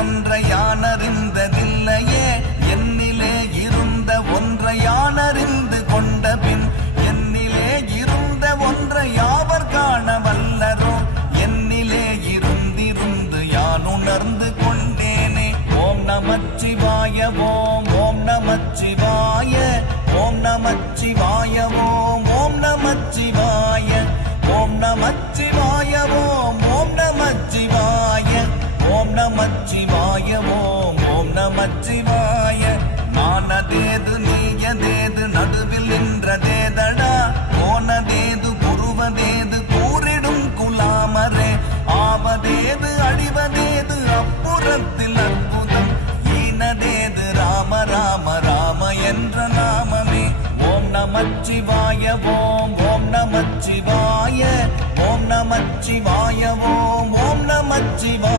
ஒன்றை யான் அறிந்ததில்லையே என்னிலே இருந்த ஒன்றை யான் அறிந்து கொண்ட பின் என்னிலே இருந்த ஒன்றை யாவர் காண வல்லரோ என்னிலே இருந்திருந்து யான் உணர்ந்து கொண்டேனே. ஓம் நமச்சிவாய ஓம் ஓம் நமச்சிவாய ஓம் நமச்சிவாய ஓம் ஓம் நமச்சிவாய ஓம் நமச்சிவாய ஓம் ஓம் நமச்சிவாய ஓம் நமச்சிவாய ஓம் ஓம் நமச்சிவாய. நானதேது நீயதேது நடுவில் நின்றதேதடா போனதேது புருவதேது கூறிடும் குலாமரே ஆவதேது அழிவதேது அப்புறத்தில் அற்புதம் ஈனதேது ராம ராம ராம என்ற நாமமே. ஓம் நமச்சிவாய ஓம் ஓம் நமச்சிவாய ஓம் நமச்சிவாய ஓம் ஓம் நமச்சிவாய.